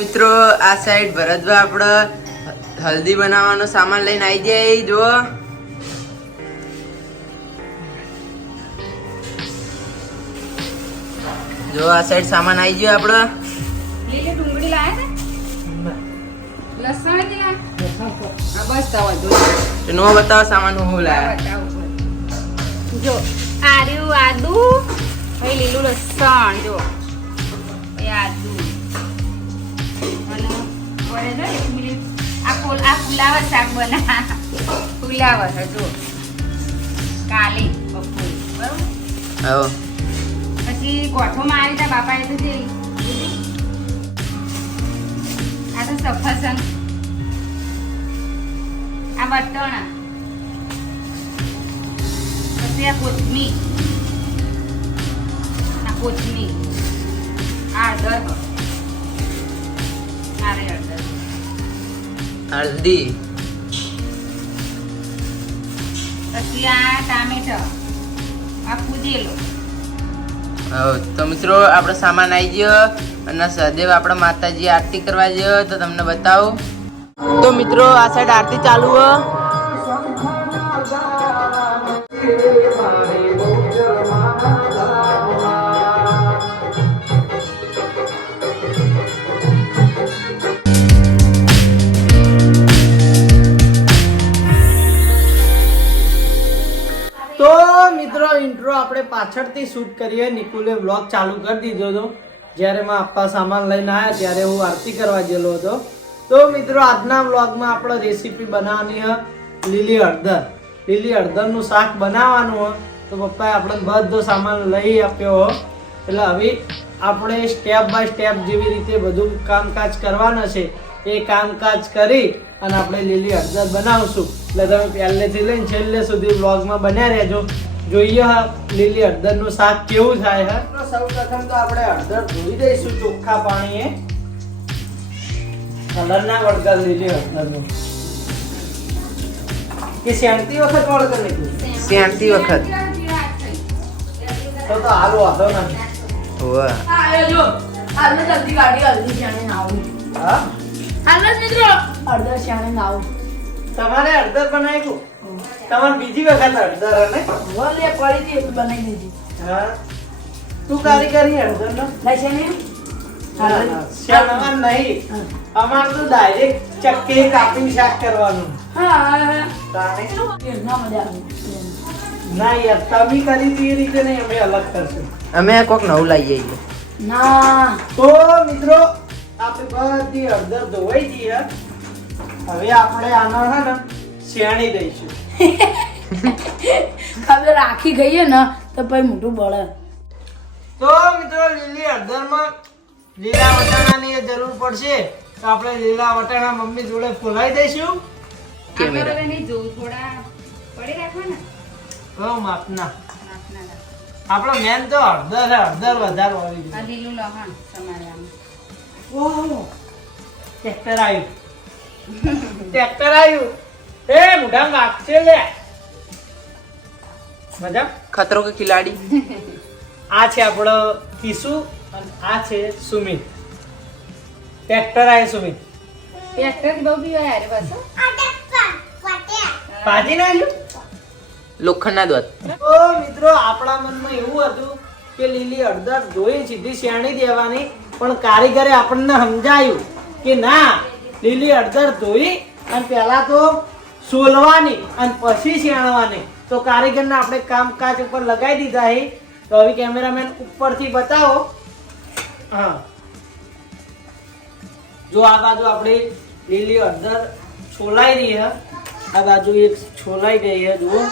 મિત્રો આ સાઈડ ભરતભાઈ આપણે હલ્દી બનાવવાનો સામાન લઈને આવી જાય જુઓ. જો આ સાઈડ સામાન આવી ગયો આપણો લીલી ડુંગળી લાયા ને? લસણ બસ તવા જો તો નો બતાવો સામાન હું હું લાયા. જો આર્યું આદુ લીલું લસણ જો એ આદુ. એક મિનિટ આ ફૂલ આ ફુલાવર શાક બના ફુલાવર હજુ કાલે બપોરે બરાબર? પછી ગોઠો મારી તા બાપાએ તો જે આ તો સફરસંગ આ બટણ. પછી આ કોથમીર. આ કોથમીર. આ અડદર હલ્દી પછી આ ટામેટો આ ફુદેલો. તો મિત્રો આપણો સામાન આવી ગયો અને સહદેવ આપણા માતાજી આરતી કરવા ગયો તો તમને બતાવું. તો મિત્રો આ સાઈડ આરતી ચાલુ હો. આપણે પાછળથી શૂટ કરીએ. નિકુલે વ્લોગ ચાલુ કરી દીધો હતો. જ્યારે મેં આપવા સામાન લઈને આવ્યા ત્યારે હું આરતી કરવા ગયેલો હતો. તો મિત્રો, આજના વ્લોગમાં આપણે રેસીપી બનાવવાની હ, લીલી હળદર. લીલી હળદરનું શાક બનાવવાનું હોય તો પપ્પાએ આપણે બધો સામાન લઈ આપ્યો હો. એટલે હવે આપણે સ્ટેપ બાય સ્ટેપ જેવી રીતે બધું કામકાજ કરવાના છે, એ કામકાજ કરી અને આપણે લીલી હળદર બનાવશું. એટલે તમે પહેલેથી લઈને છેલ્લે સુધી વ્લોગમાં બન્યા રહેજો. જોઈએ હા લીલી હળદરનું શાક કેવું થાય હા? તો સૌ પ્રથમ તો આપણે હળદર ધોઈ દઈશું ચોખ્ખા પાણીએ. કલર ના વળગર લીલી હળદરનું. કે શાંતિ વખત વળગર નીકળ્યું શાંતિ વખત. તો તો હાલ વાંધો નથી હોવે. હા અડધા શાણે નાવું તમારે હળદર બનાવ્યું? તમારે બીજી વખત હળદર હે ને ભલે પડી હતી એટલે બનાવી દીધી. હા. તું કારીગરી હળદર નો લઈ છે ને શ્યામા નહીં. અમાર તો ડાયરેક્ટ ચક્કે કાપી શાક કરવાનું. હા ના મજા ના યાર તમે કરી હતી એ રીતે નહીં અમે અલગ કરશું. અમે કોક નવું લાવીએ ના. તો મિત્રો આપણે બધી હળદર ધોવાઈ ગઈ હવે આપણે આનો હે ને શેણી દઈશું. હવે રાખી ગઈએ ને તો પછી મોટું બળે. તો મિત્રો લીલી હળદરમાં લીલા વટાણાની જરૂર પડશે. તો આપણે લીલા વટાણા મમ્મી જોડે ફોલાઈ દઈશું. આપણે મેન તો હળદર હળદર વધારે લીલું લહણ ઓહો ટ્રેક્ટર આવ્યું. ટ્રેક્ટર આવ્યું. એ મુઢા વાગશે લે. મજા? ખતરો કે ખિલાડી? આ છે આપણો કિસુ અને આ છે સુમિત ટ્રેક્ટર આય સુમિત ટ્રેક્ટર બહુ બી હોય યાર બસ હો. ના નાખ્યું લોખંડના દોત. ઓ મિત્રો આપણા મનમાં એવું હતું કે લીલી હળદર ધોઈ સીધી શેણી દેવાની પણ કારીગરે આપણને સમજાયું કે ના લીલી હળદર ધોઈ અને પહેલા તો સોલવાની અને પછી શેણવાની. તો કારીગરને આપણે કામકાજ ઉપર લગાવી દીધા છે. તો હવે કેમેરામેન ઉપરથી બતાવો. હા. જો આ બાજુ આપણે લીલી અંદર છોલાઈ રહી છે. આ બાજુ એક છોલાઈ ગઈ છે, જુઓ.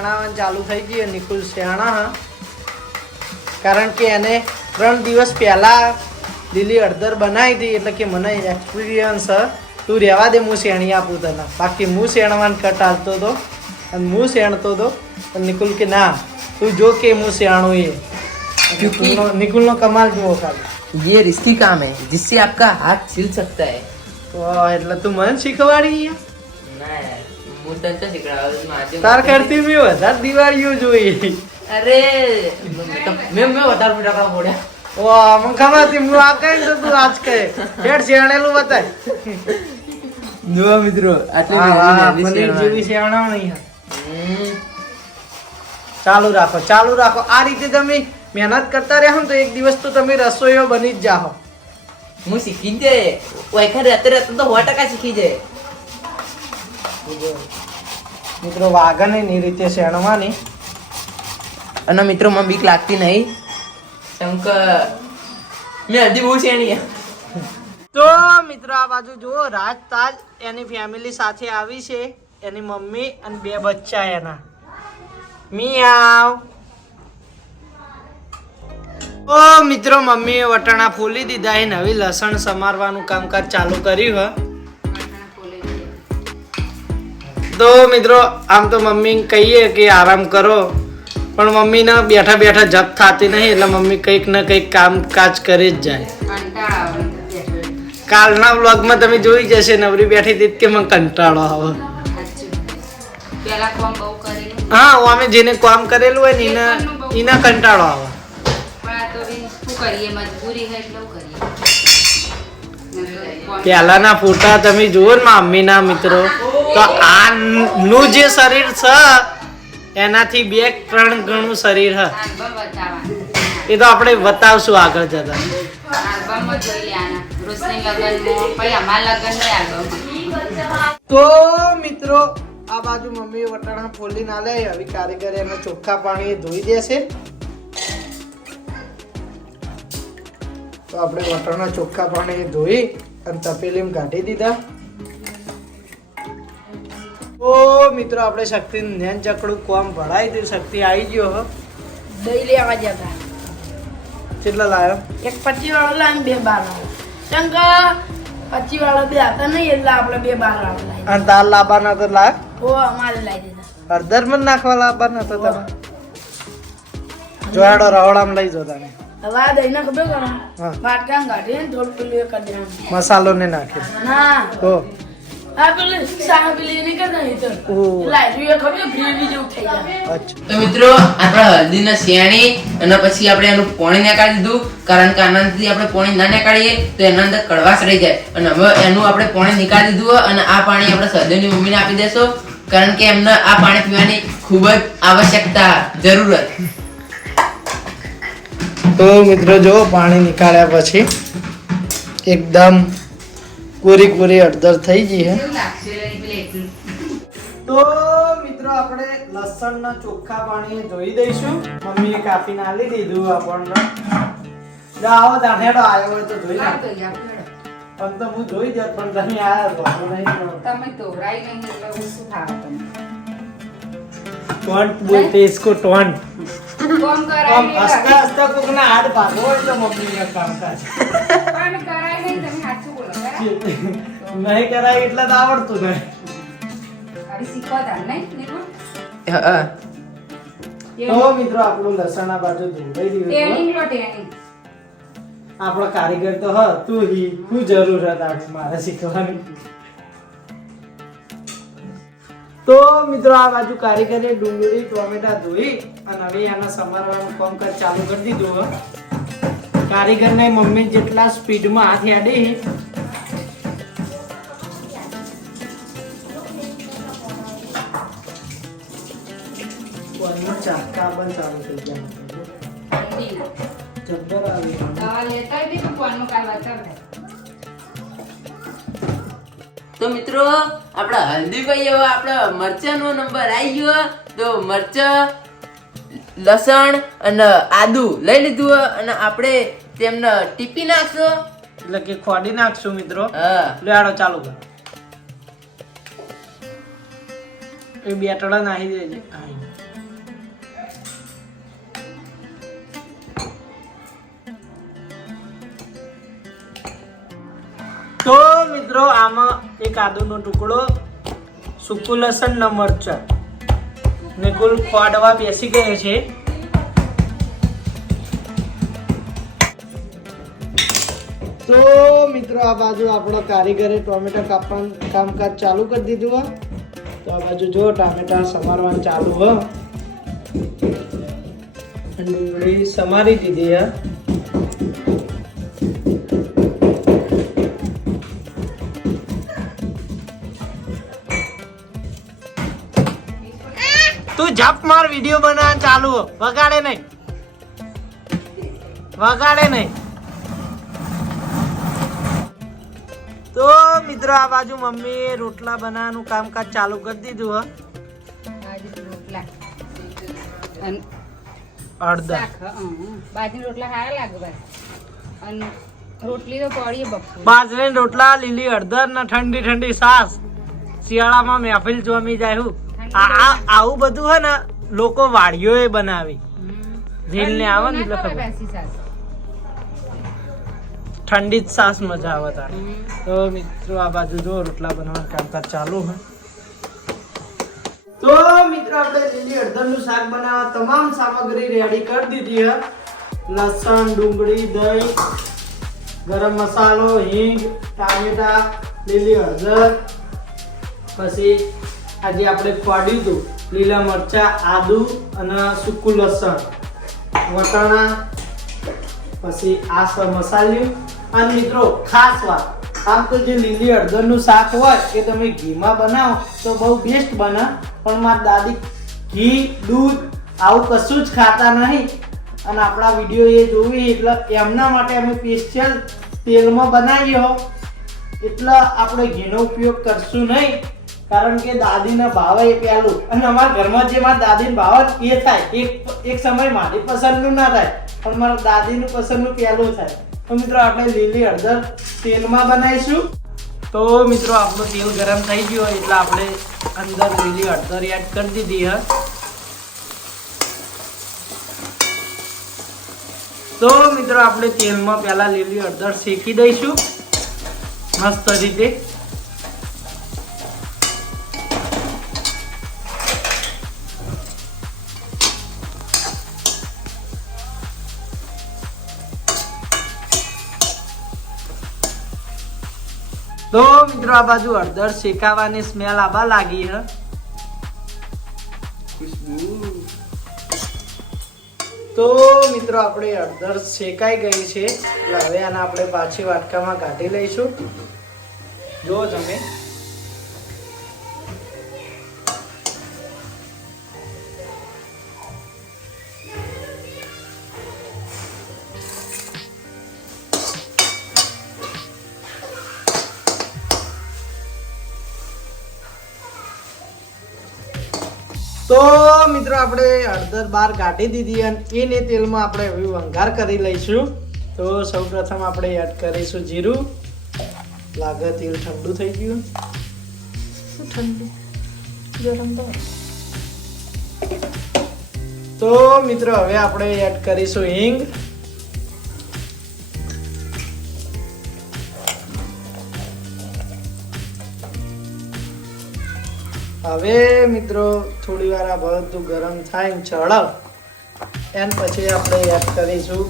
શેણાવાનું ચાલુ થઈ ગઈ નિકુલ શેણા હા કારણ કે એને ત્રણ દિવસ પહેલા લીલી હળદર બનાવી હતી એટલે કે મને એક્સપિરિયન્સ હ તું રહેવા દે હું શેણી આપું તને બાકી હું શેણવાન કટ આવતો હતો અને હું શેણતો હતો પણ નિકુલ કે ના તું જો કે હું શેણું એ નિકુલનો નિકુલનો કમાલ જુઓ ખાલી ये रिस्की काम है जिससे आपका हाथ छिल सकता है વાહ, એટલે તું મને શીખવાડી ગયા ના તાર કરતી મેં વધારે દિવાળીઓ જોઈ. અરે મેં મેં વધારે ફટાકડા ફોડ્યા. વાહ મને ખબર હતી હું આ કઈ તો તું આજ કહે હેડ શેણેલું બતાય. જુઓ મિત્રો આટલી હા, બધી હા, નાની પનીર જેવી શેરવાની. હે. ચાલુ રાખો ચાલુ રાખો. આ રીતે તમે મહેનત કરતા રહ્યા તો એક દિવસ તો તમે રસોઈઓ બની જ જાઓ. હું શીખી જાય. રહેતે તો સો ટકા શીખી જાય. મિત્રો વાગન એ રીતે શેણવાની. અને મિત્રો મને બીક લાગતી નહીં. શંકર મેં હજી બહુ શેણી તો મિત્રો આ બાજુ જુઓ રાજ તાજ એની ફેમિલી સાથે આવી છે. એની મમ્મી અને બે બચ્ચા એના. મિયાવ. ઓ મિત્રો મમ્મીએ વટાણા ફોલી દીધા એ નવી લસણ સમારવાનું કામકાજ ચાલુ કર્યું હ. તો મિત્રો આમ તો મમ્મી કહીએ કે આરામ કરો પણ મમ્મીને બેઠા બેઠા જપ થતી નહીં એટલે મમ્મી કંઈક ને કંઈક કામકાજ કરી જ જાય. કાલના વ્લોગમાં તમે જોઈ જશે નવરી બેઠી હતી કે મને કંટાળો આવે. હા અમે જેને કામ કરેલું હોય ને એના એના કંટાળો આવે. પહેલાના ફોટા તમે જુઓ ને મમ્મીના મિત્રો. તો આ નું જે શરીર છે એનાથી બે ત્રણ ગણું શરીર હ. એ તો આપણે બતાવશું આગળ જતા. તો મિત્રો આ બાજુ મમ્મી વટાણા ફોલી ના લે હવે કારીગર એને ચોખ્ખા પાણી ધોઈ દેશે તો આપણે વટાણા ચોખ્ખા પાણી ધોઈ અને તપેલીમાં કાઢી દીધા. તો મિત્રો આપણે શક્તિ નેન ચકડું કોમ ભરાઈ દીધું શક્તિ આવી ગયો હો. દહીં લેવા જતા કેટલા લાવ્યો એક પચી વાળો લાવીને બે બાર શંકર પચી વાળો બે હતા નહીં એટલે આપણે બે બાર વાળો અને તાર લાવવાના તો લાવ ઓ અમારે લાવી દીધા. હળદરમાં નાખવા લાવવાના તો તમે? જોડો રવડામાં લઈ જો તમે. હવે આ દહીંને ખબર કરો થોડું પેલું કરી દેવાનું મસાલો ને નાખી ના. તો તો મિત્રો આપણે હલ્દીના શેણી અને પછી આપણે એનું પાણી દીધું. કારણ કે આનાથી આપણે પાણી ના નીકાળીએ તો એના અંદર કડવાશ રહી જાય. અને હવે એનું આપણે પાણી નીકાળી દીધું અને આ પાણી આપણે સદેવની મમ્મીને આપી દેશો. કારણ કે એમને આ પાણી પીવાની ખૂબ જ આવશ્યકતા જરૂરત. તો મિત્રો જો પાણી નીકાળ્યા પછી એકદમ કોરી કોરી અડધર થઈ ગઈ હે કેવું લાગશે લે, પેલી એટલું. તો મિત્રો આપણે લસણના ચોખ્ખા પાણી ધોઈ દઈશું મમ્મીએ કાપીને આલી દીધું આપણને જા આવો દાણેડો આવ્યો હોય તો ધોઈ લાવ નાખ તો યાર, પેલો. પણ તો હું ધોઈ જાત પણ તમે આયા ધોતો નહીં તો. તમે તોરાઈ નહીં એટલે હું શું ખાવા તમે ટોન્ટ બોલતે इसको टोंट કોમ કરાય આમ નહીં હસતા હસતા કોકના હાથ ભાગો હોય તો મમ્મીને કામકાજ પણ નહીં કરાય એટલે તો આવડતું નહીં. તો મિત્રો આપણું લસણ આ બાજુ ધોવાઈ દીધું આપણો કારીગર તો હ તું હી શું જરૂર હતા મારે શીખવાની. તો મિત્રો આ બાજુ કારીગરે ડુંગળી ટોમેટા ધોઈ અને હવે આના સમારવાનું કામકાજ ચાલુ કરી દીધું હો. કારીગરને મમ્મી જેટલા સ્પીડમાં હાથ યાડી ચાકા ચાલુ થઈ ગયા જબ્બર આવી દવા લેતા આવી પણ ફોનમાં કાલ તો મિત્રો આપણા હલ્દીભાઈ હવે આપણા મરચાનો નંબર આવી ગયો. તો મરચા લસણ અને આદુ લઈ લીધું અને આપણે તેમને ટીપી નાખશો. એટલે કે ખોડી નાખશું મિત્રો. હા. લેડો ચાલુ કર. એ બેટડા નાખી દેજે. તો મિત્રો આમાં એક આદુનો ટુકડો સુકુલસન ને મરચાં. ને કુલ ખોડવા બેસી ગયે છે. તો મિત્રો આ બાજુ આપણો કારીગરે ટોમેટો કાપવાનું કામકાજ ચાલુ કરી દીધું હો. તો આ બાજુ જો ટામેટા સમારવાનું ચાલુ હો. અને ડુંગળી સમારી દીધી હે. માર વીડિયો બનાવવાનું ચાલુ. વગાડે નહીં. વગાડે નહીં. તો મિત્રો આ બાજુ મમ્મી રોટલા બનાવવાનું કામકાજ ચાલુ કરી દીધું હ. બાજરી રોટલા. અડધા. બાજરી રોટલા સારા લાગે અને રોટલી તો પડીએ બપોર રોટલા લીલી હળદર ને ઠંડી ઠંડી સાસ. શિયાળામાં મહેફિલ જોમી જાય હું. આ આ- આવું બધું હે ને લોકો વાડીઓ એ બનાવી. રીલ ને આવે ને એટલે ખબર. ઠંડી જ સાસ મજા આવે તાર. તો મિત્રો આ બાજુ જો રોટલા બનાવવાનું કામકાજ ચાલુ હે. તો મિત્રો આપણે લીલી હળદરનું શાક બનાવવા તમામ સામગ્રી રેડી કરી દીધી હે. લસણ ડુંગળી દહીં ગરમ મસાલો હિંગ ટામેટા લીલી હળદર. પછી આજે આપણે ફાડ્યું હતું લીલા મરચા, આદુ અને સૂકું લસણ. વટાણા, પછી આ મસાલ્યું. અને મિત્રો, ખાસ વાત, આમ તો જે લીલી હળદરનું શાક હોય, એ તમે ઘીમાં બનાવો, તો બહુ બેસ્ટ બને. પણ મારી દાદી, ઘી, દૂધ, આવું કશું જ ખાતા નહીં. અને આપણા વીડિયો એ જોવી એટલે એમના માટે અમે સ્પેશિયલ તેલમાં બનાવીએ હો. એટલે આપણે ઘીનો ઉપયોગ કરશું નહીં. કારણ કે દાદીના ભાવે એ પહેલું અને અમારા ઘરમાં જે મારા દાદીને ભાવે એ થાય, એક એક સમય મારી પસંદનું ના થાય, પણ મારા દાદીનું પસંદનું પહેલું થાય. તો મિત્રો આપણે લીલી હળદર તેલમાં બનાવીશું. તો મિત્રો આપણું તેલ ગરમ થઈ ગયું એટલે આપણે અંદર લીલી હળદર એડ કરી દીધી હા. તો મિત્રો આપણે તેલમાં પહેલા લીલી હળદર શેકી દઈશું. મસ્ત રીતે. તો મિત્રો આ બાજુ હળદર શેકાવાની સ્મેલ આવા લાગી હે. તો મિત્રો આપણે હળદર શેકાઈ ગઈ છે. એટલે હવે આને આપણે પાછી વાટકામાં કાઢી લઈશું. જુઓ તમે. આપણે હળદર બહાર કાઢી દીધી અને એને તેલમાં આપણે એવી વંઘાર કરી લઈશું. તો સૌ પ્રથમ આપણે એડ કરીશું જીરું. લાગે તેલ ઠંડુ થઈ ગયું. શું ઠંડુ? ગરમ તો તો મિત્રો હવે આપણે એડ કરીશું હિંગ. હવે મિત્રો થોડી વાર આ બધું ગરમ થાય ને ચડવ એન પછી આપણે એડ કરીશું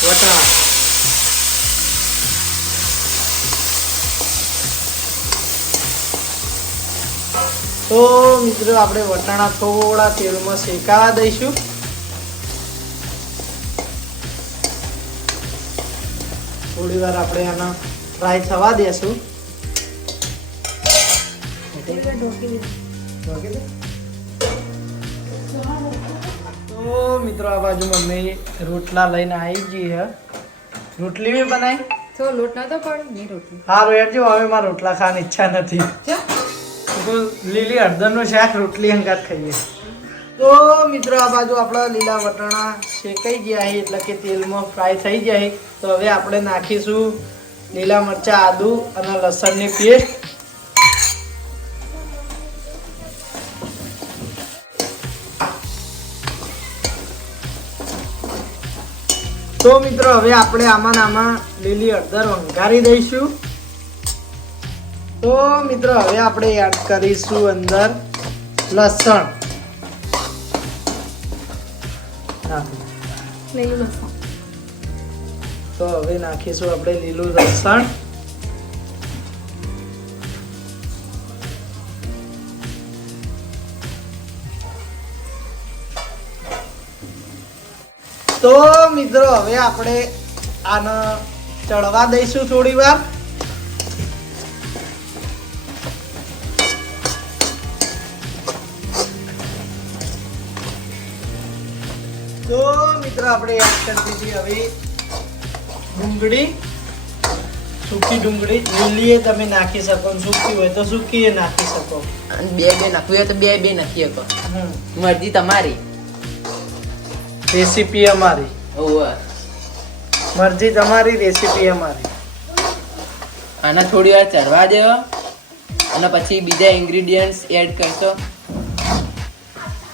વટાણા. તો મિત્રો, આપણે વટાણા થોડા તેલમાં શેકાવા દઈશું. થોડી વાર આપણે આના ફ્રાય થવા દેશું. તો મિત્રો આ બાજુ મમ્મી રોટલા લઈને આવી ગઈ હે. રોટલી બી બનાવી તો લોટ નતો પણ નહીં રોટલી. સારું યાર જો હવે મારે રોટલા ખાવાની ઈચ્છા નથી. લીલી હળદરનું શાક રોટલી અંગાત ખાઈએ. તો મિત્રો આ બાજુ આપણા લીલા વટાણા શેકાઈ ગયા છે એટલે કે તેલમાં ફ્રાય થઈ જાય તો હવે આપણે નાખીશું લીલા મરચાં આદુ અને લસણની પેસ્ટ. તો મિત્રો હવે આપણે આમાં આમાં લીલી અડધર વંકારી દઈશું. તો મિત્રો હવે આપણે એડ કરીશું અંદર. લસણ. તો હવે નાખીશું આપણે લીલું લસણ. તો મિત્રો હવે આપણે આને ચડવા દઈશું થોડી વાર. તો મિત્રો આપણે એડ કરી દીધી હવે ડુંગળી સૂકી ડુંગળી. લીલીએ તમે નાખી શકો સૂકી હોય તો સૂકીએ નાખી શકો. અને બે બે નાખવી હોય તો બે બે નાખી શકો. હમ. મરજી તમારી. રેસીપી અમારી. મરજી તમારી રેસીપી અમારી. આને થોડી વાર ચડવા દેવો અને પછી બીજા ઇન્ગ્રીડિયન્ટ્સ એડ કરશો.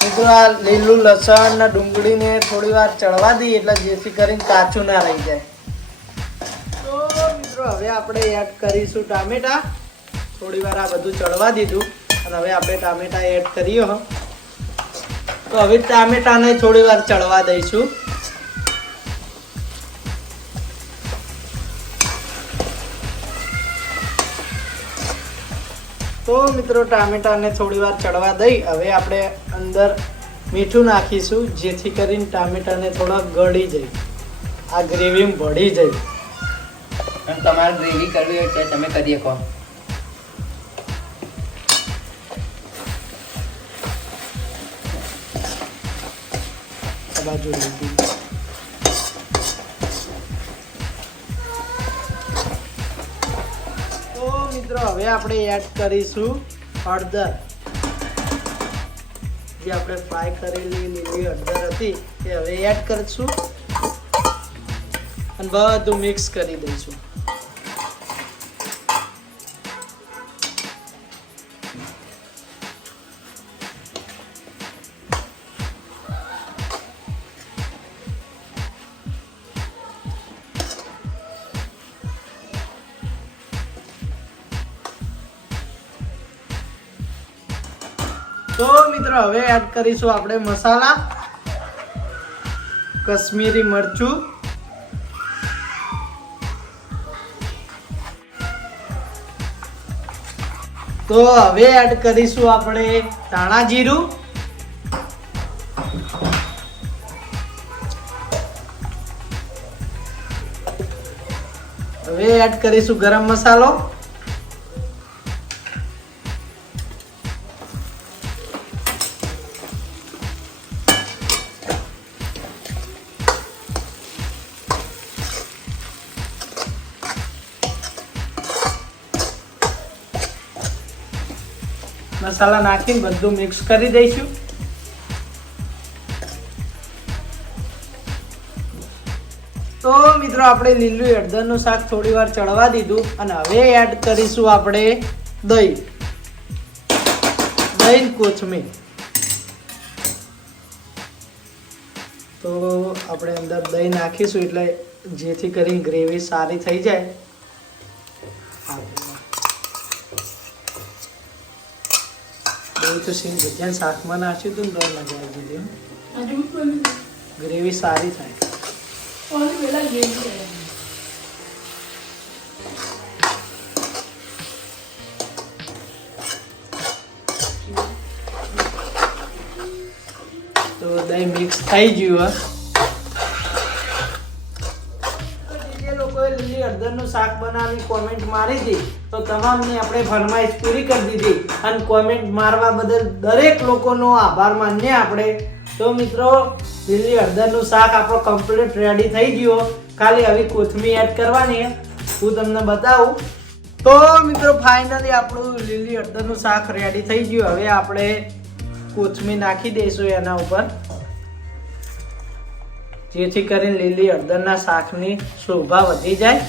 મિત્રો આ લીલું લસણ ને ડુંગળીને થોડી વાર ચડવા દઈએ એટલે જેથી કરીને કાચું ના રહી જાય. તો મિત્રો હવે આપણે એડ કરીશું ટામેટા. થોડી વાર આ બધું ચડવા દીધું. અને હવે આપણે ટામેટા એડ કરીએ હો. તો હવે ટામેટાને થોડી વાર ચડવા દઈશું. તો મિત્રો, ટામેટાને થોડી વાર ચડવા દઈ. હવે આપણે અંદર મીઠું નાખીશું, જેથી કરીને ટામેટાને થોડા ગળી જાય. આ ગ્રેવી ભળી જાય. તમારે ગ્રેવી કરવી હોય તો તમે કરી શકો. બાજુ. તો મિત્રો, હવે આપણે એડ કરીશું હળદર જે આપણે ફ્રાય કરેલી લીલી હળદર હતી, એ હવે એડ કરીશું અને બધું મિક્સ કરી દઈશું હવે એડ કરીશું આપણે મસાલા, કશ્મીરી મરચું, તો હવે એડ કરીશું આપણે ધાણા જીરું, હવે એડ કરીશું ગરમ મસાલો. મસાલા નાખીને બધું મિક્સ કરી દઈશું. તો મિત્રો આપણે લીલું હળદરનું શાક થોડી વાર ચડવા દીધું અને હવે એડ કરીશું આપણે દહીં. દહીં, કોથમીર. તો આપણે અંદર દહીં નાખીશું એટલે જેથી કરીને ગ્રેવી સારી થઈ જાય. હા. તો સીન ભજીયા શાકમાં નાખ્યું દઉં ને મજા આવી ગઈ ગ્રેવી સારી થાય. તો દહીં મિક્સ થઈ ગયું શાક બનાવી કોમેન્ટ મારી દે, તો તમામને આપણે ફરમાઈશ પૂરી કરી દીધી. અને કોમેન્ટ મારવા બદલ દરેક લોકોનો આભાર માનીએ આપણે. તો મિત્રો લીલી હળદરનું શાક આપણો કમ્પ્લીટ રેડી થઈ ગયો. ખાલી હવે કોથમીર એડ કરવાની. હું તમને બતાવું. તો મિત્રો ફાઇનલી આપણું લીલી હળદરનું શાક રેડી થઈ ગયું. હવે આપણે કોથમીર નાખી દઈશું એના ઉપર. જેથી કરીને લીલી હળદરના શાકની શોભા વધી જાય.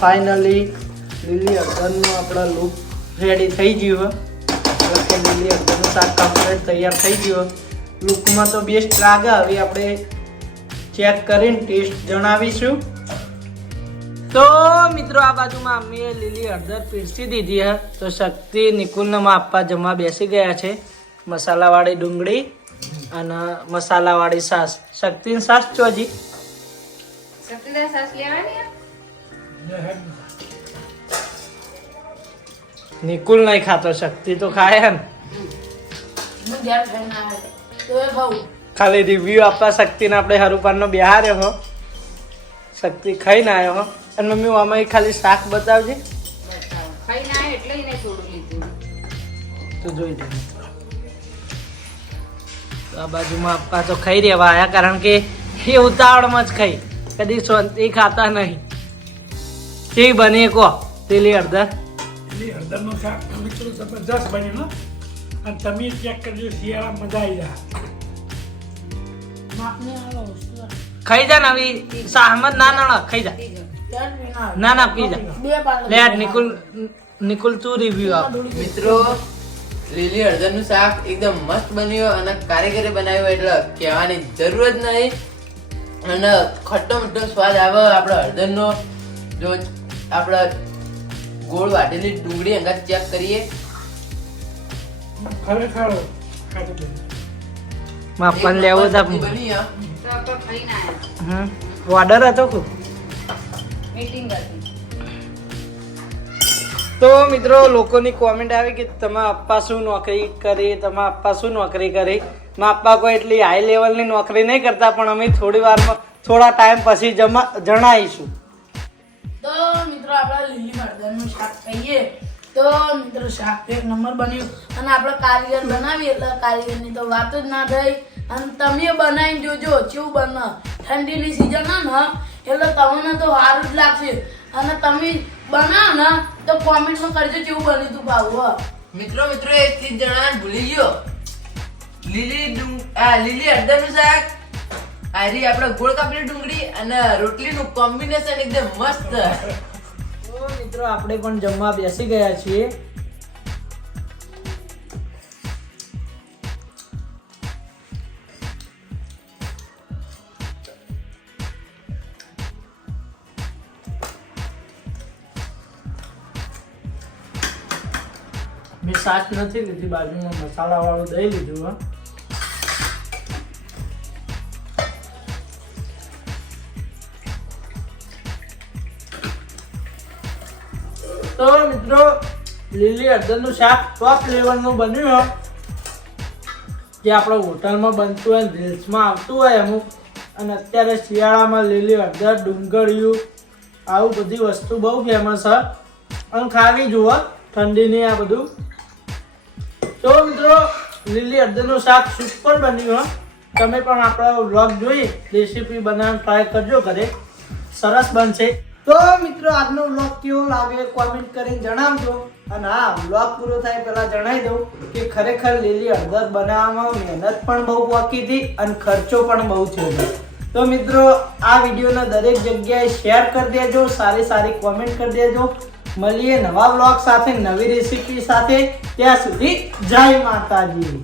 ફાઇનલી લીલી હળદરનું આપણા લુક રેડી થઈ ગયું. એટલે લીલી હળદરનું શાક કમ્પ્લીટ તૈયાર થઈ ગયું. લૂકમાં તો બેસ્ટ લાગે, હવે આપણે ચેક કરીને ટેસ્ટ જણાવીશું. તો મિત્રો, આ બાજુમાં અમે લીલી હળદર પીરસી દીધી હે. તો શક્તિ નિકુલને આપવા જમવા બેસી ગયા છે. મસાલાવાળી ડુંગળી અને મસાલાવાળી સાસ. શક્તિની સાસ ચોજી. સતીદાર સાસ લેવાની? નિકુલ નહીં ખાતો શક્તિ તો ખાય હે ને. હું આવ્યો ખાલી રિવ્યુ આપવા શક્તિને આપણે હરુપાનનો બિહાર હો. શક્તિ ખાઈને આવ્યો હો. અને મમ્મી આમાં ખાલી શાક બતાવજે. તો જોઈ લે. આ બાજુમાં આપવા તો ખાઈ રહેવા આયા કારણ કે એ ઉતાવળમાં જ ખાઈ. કદી શાંતિ ખાતા નહીં. કેવી બની કહો? તેલી અડધા એટલે હળદરનું શાક મિત્રો જબરજસ્ત બન્યું. અને તમે ચેક કરજો શિયાળા મજા આવી જાય. ખાઈ જા ને આવી. સાહમત ના ના ખાઈ જા. ના ના પી જા. લે નિકુલ નિકુલ તું રિવ્યુ આપ. મિત્રો લીલી હળદરનું શાક એકદમ મસ્ત બન્યું અને કારીગરે બનાવ્યું એટલે કહેવાની જરૂર જ નહીં. અને ખટ્ટો મીઠો સ્વાદ આવે આપણે હળદરનો. જો આપણે ગોળ વાટેલી ડુંગળી અંગા ચેક કરીએ. ખરેખર માપન લેવો નંબર બની હો. તો ઓર્ડર હતો ખૂબ મીટિંગ હતી. તો મિત્રો લોકોની કોમેન્ટ આવી કે તમે અપ્પા શું નોકરી કરી તમે અપ્પા શું નોકરી કરી? માં અપ્પા કોઈ એટલી હાઈ લેવલની નોકરી નહીં કરતા પણ અમે થોડી વારમાં થોડા ટાઈમ પછી જમા જણાવીશું. તો મિત્રો, આપણે લીલી હળદરનું શાક ખાઈએ. તો મિત્રો, શાક એક નંબર બન્યું. અને આપણે કારીગર બનાવીએ એટલે કારીગરની તો વાત જ ના થઈ. અને તમે બનાવીને જોજો, કેવું બને. ઠંડીની સિઝન ને, એટલે તમને તો સારું જ લાગશે. અને તમે બનાવો ને, તો કોમેન્ટમાં કરજો કેવું બન્યું તું ભાવ મિત્રો મિત્રો એક ચીજ જણા ભૂલી ગયો. લીલી આ લીલી હળદરનું શાક. આરી આપણે ગોળ કાપેલી ડુંગળી અને રોટલીનું કોમ્બિનેશન એકદમ મસ્ત. મિત્રો, આપણે પણ જમવા બેસી ગયા છીએ. મેં સાચ નથી લીધી, બાજુમાં મસાલા વાળું દહીં લીધું, હા. તો મિત્રો, લીલી હળદરનું શાક ટોપ લેવલનું બન્યું હોય જે આપણા હોટલમાં બનતું હોય રીલ્સમાં આવતું હોય અમુક અને અત્યારે શિયાળામાં લીલી હળદર ડુંગળિયું, આવું બધી વસ્તુ બહુ ફેમસ છે અને ખાવી જુઓ, ઠંડીની આ બધું. તો મિત્રો, લીલી હળદરનું શાક સુપર બન્યું હોય તમે પણ આપણો વ્લોગ જોઈ રેસીપી બનાવવાનું ટ્રાય કરજો ઘરે. સરસ બનશે. તો મિત્રો, આજનો વ્લોગ કેવો લાગે કોમેન્ટ કરીને જણાવજો. અને હા વ્લોગ પૂરો થાય પહેલાં જણાવી દઉં કે ખરેખર લીલી હળદર બનાવવામાં મહેનત પણ બહુ બાકી હતી અને ખર્ચો પણ બહુ થયો તો મિત્રો, આ વિડીયોને દરેક જગ્યાએ શેર કરી દેજો, સારી સારી કોમેન્ટ કરી દેજો. મળીએ નવા વ્લોગ સાથે, નવી રેસીપી સાથે. ત્યાં સુધી જય માતાજી.